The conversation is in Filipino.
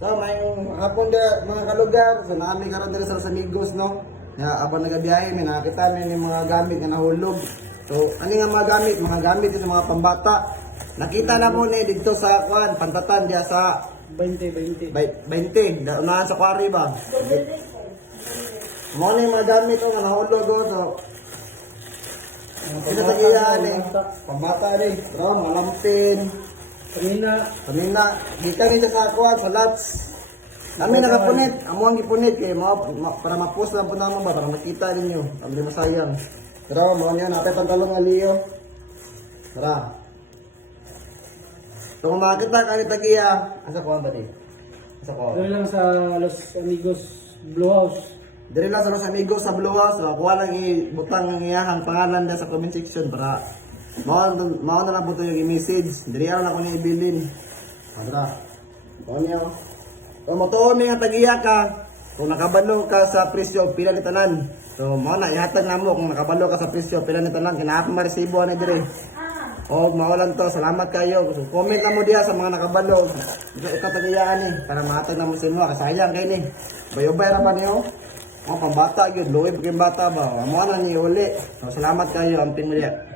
So, may hapon da, mga kalugar, so naami karon diri sa Amigos, no? Ya, abang nagabiyahe, may nakita na yung mga gamit na nahulog. So, ano nga mga gamit sa mga pambata. Nakita na mo ni dito sa kuan, pantatan diya sa 20. 20, unahan sa quarry ba? Mo ni mga gamit nga nahulog, oh. So, kinatagiyan ni pambata ni, bro, malampin. Kanina, gikan ni sa kuan sa lots. Kami nakapunit, amo ang gipunit kay para ma-post lang po naman ba para makita ninyo. Ang di masayang. Pero mo niyo natin pantalon nga liyo. Tara. So kung makita ka ni tagiya, asa kuan ba di? Asa kuan? Dito lang sa Los Amigos Blue House. Diri lang sa Los Amigos sa Blue House, so, kuha lang ibutang ang iyahang pangalan na sa comment section para mao na lang po ito yung i-message. Diri ako na ko ni ibilin. Tara. Mao niyo. Kung motoon nga tagiya ka, kung nakabalo ka sa presyo, pila ni tanan. So, mao na ihatag namo kung nakabalo ka sa presyo, pila ni tanan, kinahanglan ma-resibo ani dire. O mawalan to, salamat kayo. So, comment na mo diha sa mga nakabalo. Ika tagiyaan ni para mahatag na mo sa inyo, kasayang kay ni. Bayobay ra ba niyo? Pambata gyud, luoy paging bata ba. Amo na ni uli. So, salamat kayo, amping mo diha.